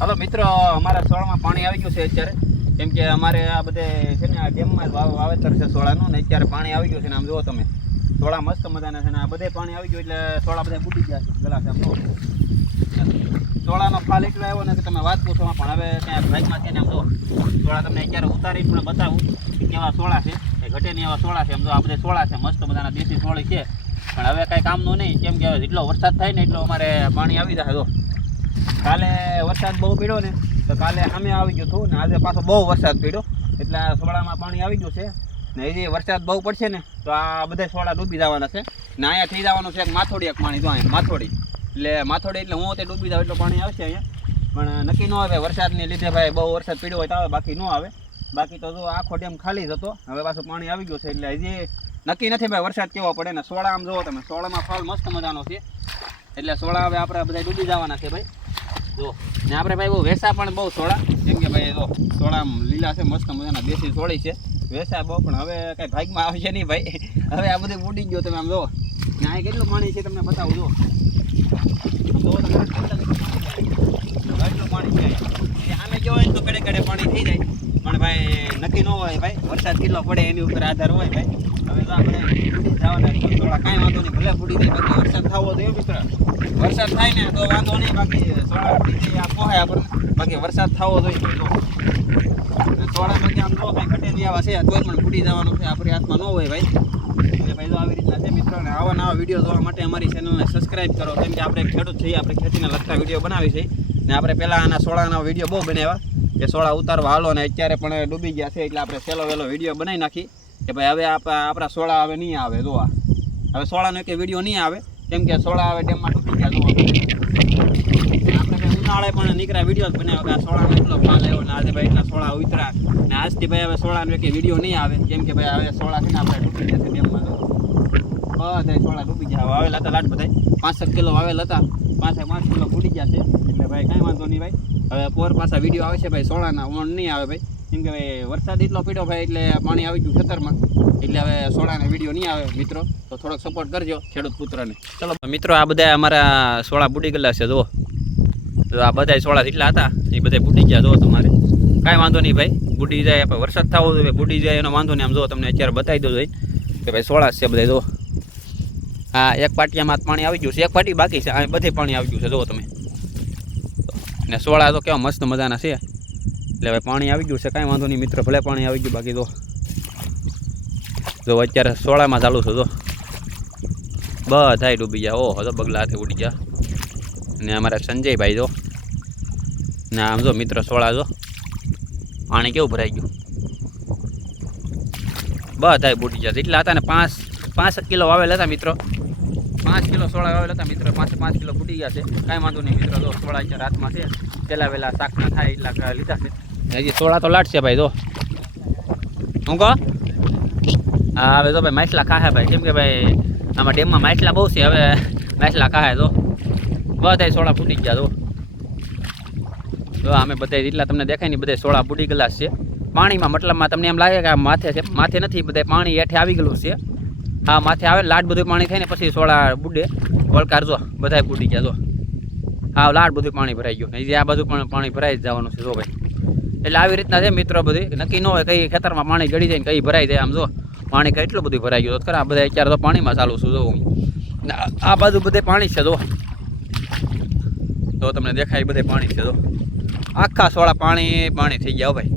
હાલો મિત્રો, અમારા સોળામાં પાણી આવી ગયું છે અત્યારે. કેમ કે અમારે આ બધે છે ને આ ડેમમાં વાવેતર છે સોળાનું, ને અત્યારે પાણી આવી ગયું છે ને આમ જુઓ તમે, સોળા મસ્ત મજાના છે ને આ બધે પાણી આવી ગયું એટલે સોળા બધા બુડી ગયા છે ગલા છે આમ જુઓ. સોળાનો ફાલ એટલો આવ્યો ને કે તમે વાત પૂછો, પણ હવે ત્યાં ભાગમાં છે ને આમ જુઓ સોળા તમને અત્યારે ઉતારી પણ બતાવું કે કેવા સોળા છે, એ ઘટે નહીં એવા સોળા છે. આમ જો આ બધે સોળા છે, મસ્ત મજાના દેશી સોળી છે, પણ હવે કાંઈ કામનું નહીં. કેમ કે જેટલો વરસાદ થાય ને એટલો અમારે પાણી આવી જશે. જો કાલે વરસાદ બહુ પડ્યો ને તો કાલે અમે આવી ગયું હતું, ને આજે પાછો બહુ વરસાદ પડ્યો એટલે આ સોળામાં પાણી આવી ગયું છે. ને એ વરસાદ બહુ પડશે ને તો આ બધા સોળા ડૂબી જવાના છે. ને અહીંયા થઈ જવાનું છે એક માથોડી, એક પાણી જો અહીંયા માથોડી, એટલે માથોડી એટલે હું તે ડૂબી જાવ એટલું પાણી આવશે અહીંયા. પણ નક્કી ન આવે વરસાદને લીધે, ભાઈ બહુ વરસાદ પડ્યો હોય તો આવે, બાકી ન આવે. બાકી તો જો આખો ડેમ ખાલી જ હતો, હવે પાછું પાણી આવી ગયું છે એટલે હજી નક્કી નથી ભાઈ વરસાદ કેવો પડે. ને સોળા આમ જુઓ તમે, સોળામાં ફળ મસ્ત મજાનો છે એટલે સોળા હવે આપણે બધા ડૂબી જવાના છે ભાઈ. જો ને આપણે ભાઈ બહુ વેસા પણ બહુ સોળા, કેમ કે ભાઈ જો સોળા લીલા છે, મસ્ત મજાના દેશી સોળી છે, વેસા બહુ, પણ હવે કઈ ભાગમાં આવશે નહીં ભાઈ. હવે આ બધું ઉડી ગયો તમે આમ જો, ને આ કેટલું પાણી છે તમને બતાવું. જો એટલું પાણી છે, આમે જો હોય તો કડે કડે પાણી થઈ જાય, પણ ભાઈ નક્કી ન હોય ભાઈ, વરસાદ કેટલો પડે એની ઉપર આધાર હોય ભાઈ. હવે તો આપણે બુડી જવાના થોડા, કાંઈ વાંધો નહીં, ભલે બુડી જાય, બાકી વરસાદ થવો તો મિત્ર, વરસાદ થાય ને તો વાંધો નહીં, બાકી સોળા બુડી જાય આ પોહાય આપણને, બાકી વરસાદ થવો જોઈએ. સોળા પછી આમ જો કંઈ ઘટે નહીં આવા છે તો પણ બુડી જવાનું છે, આપણી હાથમાં ન હોય ભાઈ. એટલે ભાઈ તો આવી રીતના છે મિત્રો, ને આવા નવા વિડીયો જોવા માટે અમારી ચેનલને સબસ્ક્રાઈબ કરો, કેમ કે આપણે ખેડૂત છીએ, આપણે ખેતીને લગતા વિડીયો બનાવી છે. ને આપણે પહેલાં આના સોળાના વિડીયો બહુ બનાવ્યા કે સોળા ઉતારવા હાલો, ને અત્યારે પણ ડૂબી ગયા છે એટલે આપણે સહેલો વહેલો વિડીયો બનાવી નાખી કે ભાઈ હવે આપણા સોળા હવે નહીં આવે. જોવા હવે સોળાનો એક વિડીયો નહીં આવે, કેમ કે સોળા હવે ડેમમાં ડૂબી ગયા. જોવા આપણે ઉનાળે પણ નીકળ્યા વિડીયો જ બનાવ્યો કે આ સોળાનો એટલો ફાલ આવ્યો, ને આજે ભાઈ એટલા સોળા ઉતરા, ને આજથી ભાઈ હવે સોળાનો એક વિડીયો નહીં આવે, કેમ કે ભાઈ હવે સોળા છે ને આપણે ડૂબી ગયા છે ડેમમાં. બધા સોળા ડૂબી ગયા, વાવેલા હતા લાટ બધા 5 કિલો વાવેલ હતા, 5 કિલો ફૂટી ગયા છે એટલે ભાઈ કાંઈ વાંધો નહીં ભાઈ. હવે પોર પાછા વિડીયો આવે છે ભાઈ સોળાના, ઓણ નહીં આવે ભાઈ, કેમ કે ભાઈ વરસાદ એટલો પડ્યો ભાઈ એટલે પાણી આવી ગયું ખેતરમાં, એટલે હવે સોળાના વિડીયો નહીં આવે મિત્રો. તો થોડોક સપોર્ટ કરજો ખેડૂત પુત્રને. ચલો મિત્રો, આ બધા અમારા સોળા બુડી ગયેલા છે. જુઓ તો આ બધા સોળા જેટલા હતા એ બધા બુડી ગયા. જુઓ તમારે કાંઈ વાંધો નહીં ભાઈ, બુડી જાય, આપણે વરસાદ થવો જોઈએ, બુડી જાય એનો વાંધો નહીં. આમ જુઓ તમને અત્યારે બતાવી દો ભાઈ કે ભાઈ સોળા છે બધા. જુઓ હા, એક પાટિયામાં પાણી આવી ગયું છે, એક પાટી બાકી છે, આ બધે પાણી આવી ગયું છે. જુઓ તમે, ને સોળા તો કેવા મસ્ત મજાના છે એટલે હવે પાણી આવી ગયું છે, કાંઈ વાંધો નહીં મિત્ર, ભલે પાણી આવી ગયું, બાકી જો અત્યારે સોળામાં ચાલુ છે. જો બધાય ડૂબી ગયા, ઓહો તો બગલા હાથે ઉડી ગયા. ને અમારા સંજયભાઈ જો, ને આમ જો મિત્ર સોળા જો પાણી કેવું ભરાઈ ગયું, બધાય બુડી ગયા. એટલા હતા ને 5 કિલો વાવેલ હતા મિત્રો, 5 કિલો સોળા વાવેલ હતા મિત્રો, 5 કિલો ફૂટી ગયા છે. કાંઈ વાંધો નહીં મિત્રો, જો સોળા અત્યારે હાથમાં છે, પહેલાં વહેલા શાકના થાય એટલા લીધા છે. હજી સોળા તો લાટશે ભાઈ. જો હું કહો હા, હવે જો ભાઈ માછલા ખાહે ભાઈ, કેમ કે ભાઈ આમાં ડેમમાં માછલા બહુ છે, હવે માછલા ખાહે. જો બધા સોળા ફૂટી ગયા. જો અમે બધા એટલા તમને દેખાય ને બધા સોળા ફૂટી ગયેલા છે પાણીમાં, મતલબમાં તમને એમ લાગે કે આ માથે છે, માથે નથી, બધા પાણી હેઠે આવી ગયેલું છે. હા માથે આવે લાટ બધું પાણી થાય ને પછી સોળા બુડે વળકાર. જો બધા બુડી ગયા. જો હા લાટ બધું પાણી ભરાઈ ગયું, હજી આ બધું પણ પાણી ભરાઈ જ જવાનું છે. જો ભાઈ એટલે આવી રીતના છે મિત્રો, બધી નક્કી ન હોય કઈ ખેતરમાં પાણી ગળી જાય ને કઈ ભરાઈ જાય. આમ જો પાણી કેટલું બધું ભરાઈ ગયું ખરા, બધા અત્યારે તો પાણીમાં ચાલુ છું. જો આ બાજુ બધે પાણી છે. જો તમને દેખાય બધે પાણી છે. જો આખા સોળા પાણી થઈ ગયા ભાઈ.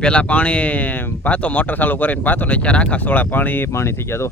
પહેલાં પાણી પાતો મોટર ચાલુ કરીને પાતો ને અત્યારે આખા સોળા પાણી થઈ ગયા. તો